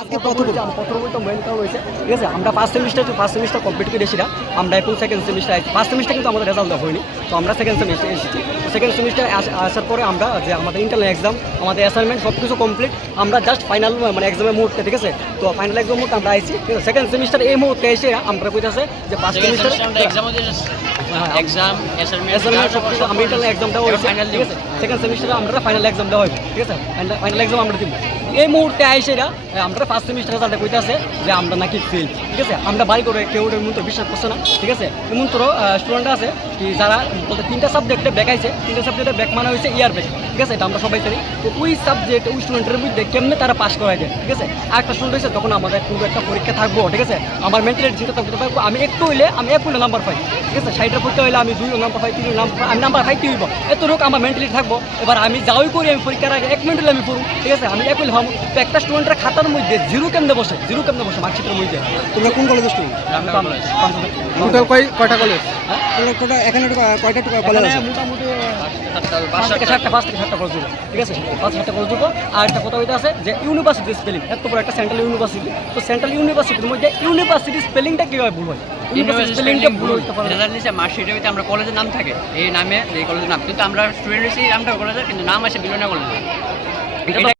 আজকে প্রথমত মেন কারণ হয়েছে, ঠিক আছে, আমরা ফার্স্ট সেমিস্টার কমপ্লিট করে এসেছিলাম। আমরা এখন সেকেন্ড সেমিস্টার আসছি। ফার্স্ট সেমিস্টার কিন্তু আমাদের রেজাল্ট দেওয়া হয়নি, তো আমরা সেকেন্ড সেমিস্টার এসেছি। সেকেন্ড সেমিস্টার আসার পরে আমরা যে আমাদের ইন্টারনাল এক্সাম, আমাদের অ্যাসাইনমেন্ট সব কিছু কমপ্লিট, আমরা জাস্ট ফাইনাল মানে এক্সামের মুহূর্তে, ঠিক আছে, তো ফাইনাল এক্সাম মুহূর্তে আমরা আইছি। ঠিক আছে, সেকেন্ড সেমিস্টার এই মুহূর্তে এসে আমরা কইতেছে যে ফার্স্ট সেমিস্টার আমি ইন্টারনাল এক্সাম দেওয়া হয়েছে, ঠিক আছে, সেকেন্ড সেমিস্টারে আমরা ফাইনাল এক্সাম দেওয়া হবে, ঠিক আছে, ফাইনাল এক্সাম আমরা দিব। এই মুহূর্তে আইসে আমরা ফার্স্ট সেমিস্টার রেজাল্টে কইতেছে যে আমরা নাকি ফেল, ঠিক আছে, আমরা বাড়ি করে কেউ মন্ত্র বিশ্বাস করছে না, ঠিক আছে। মন্ত্র স্টুডেন্ট আছে কি যারা বলতে 3টা সাবজেক্টে ব্যাক আইছে, 3টা সাবজেক্টে ব্যাক মানে হয়েছে ইয়ার ব্যাক, ঠিক আছে, এটা আমরা সবাই জানি। তো ওই সাবজেক্ট ওই স্টুডেন্টের মধ্যে কেমনে তারা পাস করায় যায়, ঠিক আছে। আর একটা স্টুডেন্ট হয়েছে তখন আমাদের কোনো একটা পরীক্ষা থাকবো, ঠিক আছে, আমার মেন্টালিটি চিন্তা থাকবো আমি একটু হইলে আমি 1 নাম্বার পাই, ঠিক আছে, 60টার পরীক্ষা হইলে আমি 2 নাম্বার পাই, 3 নাম্বার আমি নাম্বার পাই কি হইব, এত রোগ আমার মেন্টালিটি থাকবো। এবার আমি যাওই করি, আমি পরীক্ষার আগে 1 মিনিট হলে আমি পড়ুন, ঠিক আছে, আমি 1 মিনিট ভাবো। তো একটা স্টুডেন্টের খাতার মধ্যে জিরো কেমনে বসে মার্কশিটের মধ্যে। তোমরা কোন কলেজে স্টুডেন্ট? টোটাল কয়টা কলেজ? হ্যাঁ, টোটাল এখানে কয়টা কলেজ আছে? মোটামুটি 5 থেকে 7টা কলেজ দিব, ঠিক আছে, 5-7টা কলেজ দিব। আর একটা কথা হইতে আছে যে ইউনিভার্সিটি স্পেলিং, এত বড় একটা সেন্ট্রাল ইউনিভার্সিটি, তো সেন্ট্রাল ইউনিভার্সিটির মধ্যে ইউনিভার্সিটি স্পেলিংটা কীভাবে ভুল হয়? ইউনিভার্সিটি স্পেলিংটা ভুল হইতে পারে। রেজাল্ট নিচে মার্কশিটের ভিতরে আমরা কলেজের নাম থাকে, এই নামে এই কলেজের নাম, কিন্তু আমরা স্টুডেন্ট হচ্ছি নামটা কলেজের, কিন্তু নাম আসে বিভিন্ন কলেজে।